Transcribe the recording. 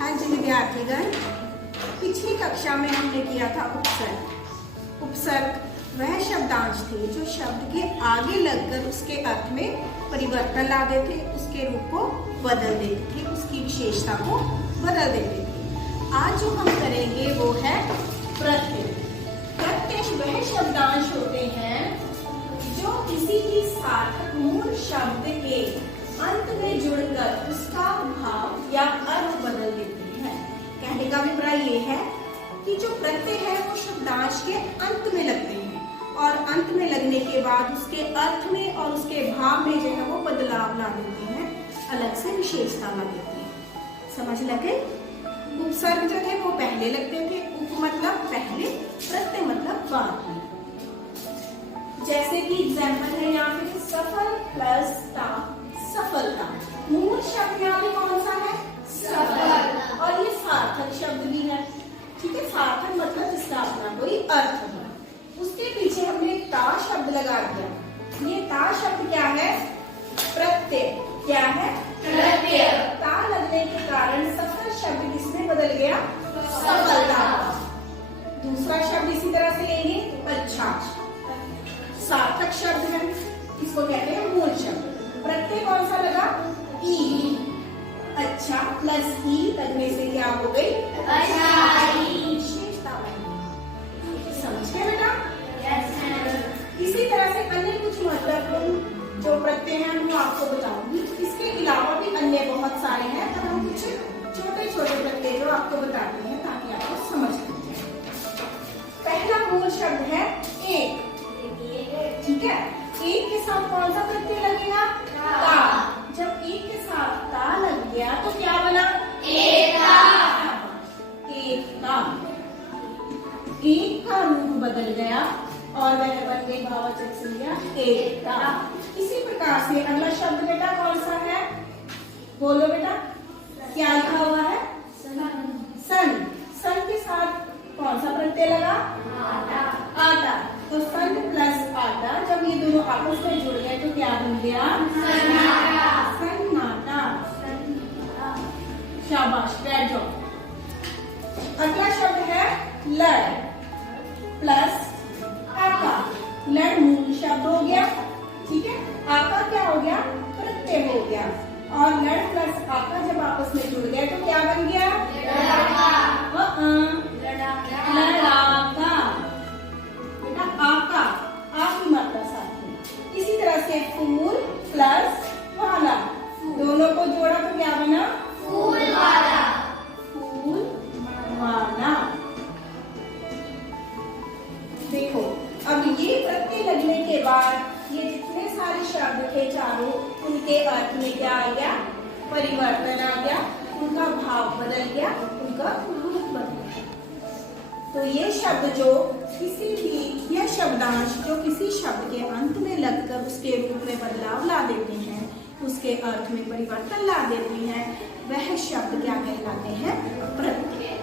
हाँ जी विद्यार्थीगण, पिछली कक्षा में हमने किया था उपसर्ग। उपसर्ग वह शब्दांश थे जो शब्द के आगे लगकर उसके अर्थ में परिवर्तन ला देते थे, उसके रूप को बदल देते थे, उसकी विशेषता को बदल देते थे। आज जो हम करेंगे वो है प्रत्यय। प्रत्यय वह शब्दांश होते हैं जो किसी भी सार्थक मूल शब्द के अंत में जुड़कर उसका भाव या अर्थ बदल देते हैं। कहने का अभिप्राय ये है कि जो प्रत्यय है वो शब्दांश के अंत में लगते हैं और अंत में लगने के बाद उसके अर्थ में और उसके भाव में जो है वो बदलाव ला देते हैं, अलग से विशेषता ला देते हैं। समझ लगे? उपसर्ग जो थे वो पहले लगते थे। उप मतलब पहले, प्रत्यय मतलब बाद में। जैसे कि एग्जाम्पल है यहाँ पे सफल प्लस ता, सफलता। मूल शब्द यहाँ पे कौन सा है? सफल। और ये सार्थक शब्द भी है। ठीक है, सार्थक मतलब जिसका अपना कोई अर्थ है। उसके पीछे हमने ता शब्द लगा दिया। ये ता शब्द क्या है? प्रत्यय। क्या है? प्रत्यय। ता लगने के कारण सफल शब्द किसमें बदल गया? सफलता। दूसरा शब्द इसी तरह से लेंगे अच्छा। सार्थक शब्द है, इसको कहते हैं मूल शब्द। प्रत्यय कौन सा लगा? ई। अच्छा प्लस ई लगने से क्या हो गई? अच्छाई। समझ गए बेटा? इसी तरह से अन्य कुछ महत्वपूर्ण जो प्रत्यय हैं वो आपको बताऊंगी। इसके अलावा भी अन्य बहुत सारे हैं, पर हम कुछ छोटे छोटे प्रत्यय जो आपको बताते हैं ताकि आपको समझ में आए। पहला मूल शब्द है एक। ठीक है, एक के साथ कौन सा प्रत्यय लगेगा? ता। जब एक के साथ ता लग गया तो क्या बना? एका। एका। एक का रूप बदल गया और वह बन गई भाववाचक संज्ञा एकता। इसी प्रकार से अगला शब्द बेटा कौन सा है? बोलो बेटा, क्या लिखा हुआ है? सन। सन के साथ कौन सा प्रत्यय लगा? आटा। आटा। तो सन प्लस आटा, जब ये दोनों आपस में जुड़ गए तो क्या बन गया? सन्नाटा। सन्नाटा। शाबाश, बैठ जाओ। अगला शब्द है लड़ प्लस आका। लड़ मूल शब्द हो गया। ठीक है, आका क्या हो गया? प्रत्यय हो गया। और लड़ प्लस आका जब आपस में जुड़ गए तो क्या बन गया? लड़ाका। लड़ाका। बेटा आका, आ की मात्रा साथ में। इसी तरह से फूल प्लस वाला, दोनों को जोड़ा तो क्या बना? फूल वाला। फूल वाला। देखो, अब ये प्रत्यय लगने के बाद ये जितने सारे शब्द थे चारों, उनके अर्थ में क्या आ गया? परिवर्तन आ गया, उनका भाव बदल गया, उनका रूप बदल गया। तो ये शब्द जो किसी भी, यह शब्दांश जो किसी शब्द के अंत में लगकर उसके रूप में बदलाव ला देते हैं, उसके अर्थ में परिवर्तन ला देते हैं, वह शब्द क्या कहलाते हैं? प्रत्यय।